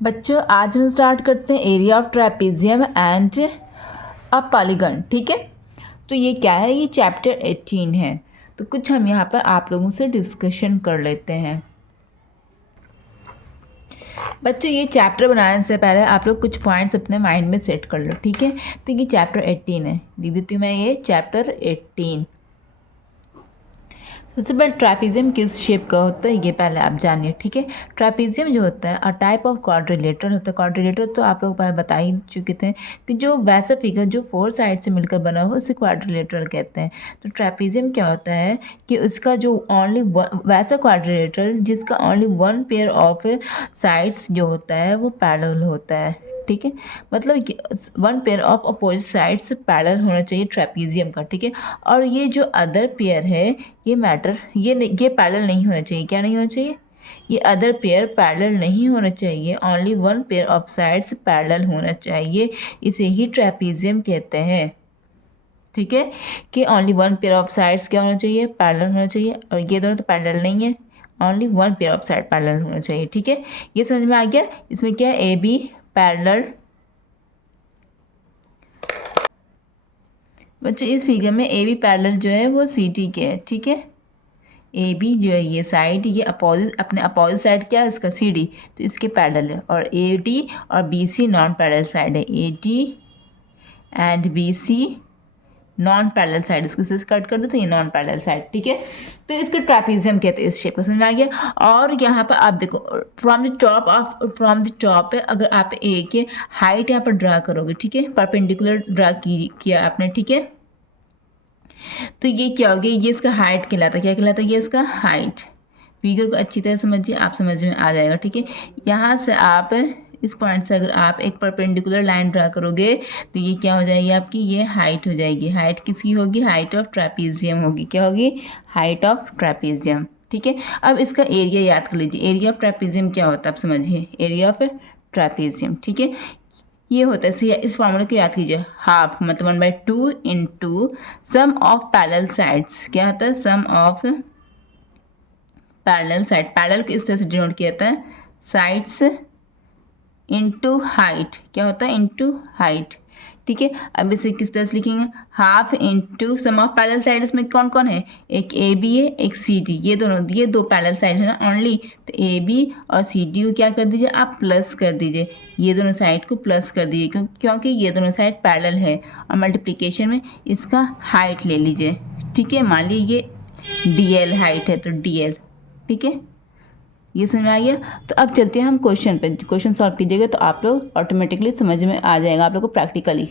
बच्चों आज हम स्टार्ट करते हैं area of trapezium and a polygon. ठीक है, तो ये क्या है, ये चैप्टर 18 है। तो कुछ हम यहाँ पर आप लोगों से डिस्कशन कर लेते हैं। बच्चों ये चैप्टर बनाने से पहले आप लोग कुछ पॉइंट्स अपने माइंड में सेट कर लो। ठीक है, तो ये चैप्टर 18 है, लिख देती हूँ मैं ये चैप्टर 18। सबसे पहले ट्रैपेजियम किस शेप का होता है ये पहले आप जानिए। ठीक है, ट्रैपेजियम जो होता है अ टाइप ऑफ क्वाड्रिलेटरल होता है। क्वाड्रिलेटरल तो आप लोग पहले बता ही चुके थे कि जो वैसा फिगर जो 4 साइड से मिलकर बना हो उसे क्वाड्रिलेटरल कहते हैं। तो ट्रैपेजियम क्या होता है कि उसका जो ओनली वैसा क्वाड्रिलेटरल जिसका ओनली 1 पेयर ऑफ साइड्स जो होता है वो पैरेलल होता है। ठीक है, मतलब कि 1 pair of opposite sides parallel होना चाहिए ट्रैपेजियम का। ठीक है, और ये जो अदर पेयर है ये पैरेलल नहीं होना चाहिए। क्या नहीं होना चाहिए? ये अदर पेयर पैरेलल नहीं होना चाहिए, only 1 pair of sides parallel होना चाहिए। इसे ही ट्रैपेजियम कहते हैं। ठीक है, कि ओनली 1 पेयर ऑफ साइड्स क्या होना चाहिए, पैरेलल होना चाहिए, और ये दोनों तो पैरेलल नहीं है, only 1 pair of side parallel होना चाहिए। ठीक है, ये समझ में आ गया। इसमें क्या है, ए बी पैरेलल। बच्चों इस फिगर में ए बी पैरेलल जो है वो सी टी के है। ठीक है, ए बी जो है ये साइड, ये अपोजिट अपने अपोजिट साइड क्या है इसका, सी डी, तो इसके पैरेलल है। और ए डी और B C non parallel side है। A D and B C non parallel side, इसको से कट कर दो तो ये नॉन पैरेलल साइड। ठीक है, तो इसको ट्रैपेजियम कहते हैं। इस शेप को समझ में आ गया। और यहाँ पर आप देखो फ्रॉम द टॉप है, अगर आप ए के हाइट यहाँ पर ड्रा करोगे, ठीक है, परपेंडिकुलर ड्रा किया आपने। ठीक है, तो ये क्या हो गया, ये इसका हाइट कहलाता है। क्या कहलाता है? ये इसका हाइट। फिगर को अच्छी तरह समझिए, आप समझ में आ जाएगा। ठीक है, यहाँ से आप इस पॉइंट से अगर आप एक परपेंडिकुलर लाइन ड्रा करोगे तो ये क्या हो जाएगी आपकी, ये हाइट हो जाएगी। हाइट किसकी होगी? हाइट ऑफ ट्रैपेजियम होगी। क्या होगी? Height of trapezium. ठीक है, अब इसका एरिया याद कर लीजिए। एरिया ऑफ ट्रैपेजियम क्या होता है आप समझिए, एरिया ऑफ ट्रैपेजियम। ठीक है, ये होता है, इस फॉर्मूले को याद कीजिए, हाफ मतलब 1/2 into sum of parallel sides. क्या होता है? Sum of parallel side. Parallel को इस तरह से डिनोट किया जाता है, साइड्स इंटू हाइट। क्या होता है? Into height. ठीक है, अब इसे किस तरह से लिखेंगे, half into sum of parallel sides में कौन कौन है, एक ए बी है, एक सी डी। ये दो पैरेलल साइड है ना ओनली, तो ए बी और सी डी को क्या कर दीजिए आप, प्लस कर दीजिए। ये दोनों साइड को प्लस कर दीजिए क्योंकि ये दोनों साइड पैरेलल है, और मल्टीप्लिकेशन में इसका हाइट ले लीजिए। ठीक है, मान लीजिए ये डी एल हाइट है तो डी एल। ठीक है, ये समझ में आ गया। तो अब चलते हैं हम क्वेश्चन पे। क्वेश्चन सॉल्व कीजिएगा तो आप लोग ऑटोमेटिकली समझ में आ जाएगा आप लोग को प्रैक्टिकली।